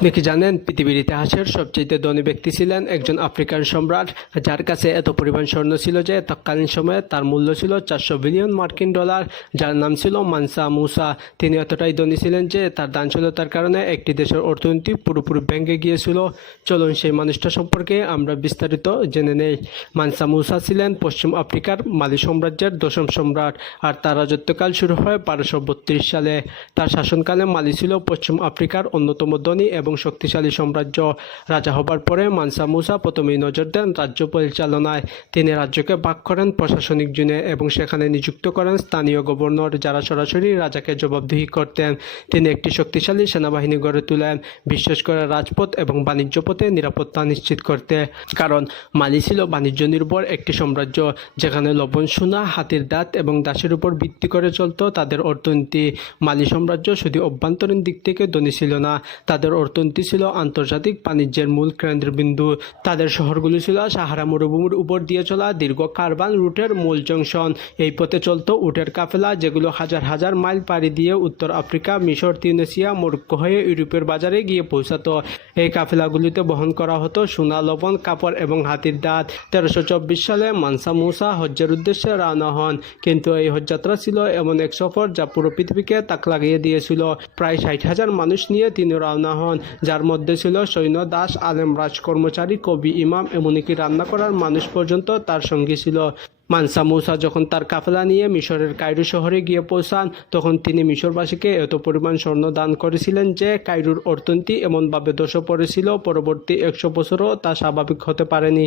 আপনি কি জানেন, পৃথিবীর ইতিহাসের সবচেয়ে ধনী ব্যক্তি ছিলেন একজন আফ্রিকান সম্রাট, যার কাছে এত পরিমাণ স্বর্ণ ছিল যে তৎকালীন সময়ে তার মূল্য ছিল চারশো বিলিয়ন মার্কিন ডলার, যার নাম ছিল মানসা মুসা। তিনি এতটাই ধনী ছিলেন যে তার দানশীলতার কারণে একটি দেশের অর্থনীতি পুরোপুরি ভেঙে গিয়েছিল। চলুন সেই মানুষটা সম্পর্কে আমরা বিস্তারিত জেনে নেই। মানসা মুসা ছিলেন পশ্চিম আফ্রিকার মালি সাম্রাজ্যের দশম সম্রাট আর তার রাজত্বকাল শুরু হয় বারোশো সালে। তার শাসনকালে মালি ছিল পশ্চিম আফ্রিকার অন্যতম ধনী এবং শক্তিশালী সাম্রাজ্য রাজা হবার পরে মানসা মুসা প্রথমেই নজর দেন রাজ্য পরিচালনায়। তিনি রাজ্যকে ভাগ করেন প্রশাসনিক জুনে এবং সেখানে নিযুক্ত করেন স্থানীয় গভর্নর যারা সরাসরি রাজাকে জবাবদিহি করতেন। তিনি একটি শক্তিশালী সেনাবাহিনী গড়ে তোলেন, বিশেষ করে রাজপথ এবং বাণিজ্য পথে নিরাপত্তা নিশ্চিত করতে। কারণ মালি ছিল বাণিজ্য নির্ভর একটি সাম্রাজ্য, যেখানে লবণ, সোনা, হাতির দাঁত এবং দাসের উপর ভিত্তি করে চলতো তাদের অর্থনীতি। মালি সাম্রাজ্য শুধু অভ্যন্তরীণ দিক থেকে ধনী ছিল না, তাদের অর্থনীতি ছিল, আন্তর্জাতিক বাণিজ্যের মূল কেন্দ্রবিন্দু। তাদের শহরগুলি ছিল সাহারা মরুভূমির উপর দিয়ে চলা দীর্ঘ কারবান রুটের মূল জংশন। এই পথে চলত উটের কাফেলা, যেগুলো হাজার হাজার মাইল পাড়ি দিয়ে উত্তর আফ্রিকা, মিশর তিউনেসিয়া মরক্কো হয়ে ইউরোপের বাজারে গিয়ে পৌঁছাতো। এই কাফেলাগুলিতে বহন করা হতো সোনা, লবণ, কাপড় এবং হাতির দাঁত। তেরোশো চব্বিশ সালে মানসা মুসা হজ্জের উদ্দেশ্যে রওনা হন। কিন্তু এই হজযাত্রা ছিল এমন এক সফর যা পুরো পৃথিবীকে তাক লাগিয়ে দিয়েছিল। প্রায় ষাট হাজার মানুষ নিয়ে তিনি রওনা হন। যার মধ্যে ছিল সৈন্য, দাস, আলেম রাজ কর্মচারী কবি, ইমাম, এমনকি রান্না করার মানুষ পর্যন্ত তার সঙ্গী ছিল। মানসা মৌসা যখন তার কাফেলা নিয়ে মিশরের কায়রু শহরে গিয়ে পৌঁছান, তখন তিনি মিশরবাসীকে এত পরিমাণ স্বর্ণ দান করেছিলেন যে কায়রুর অর্থনীতি এমনভাবে দোষ পড়েছিল, পরবর্তী একশো বছরও তা স্বাভাবিক হতে পারেনি।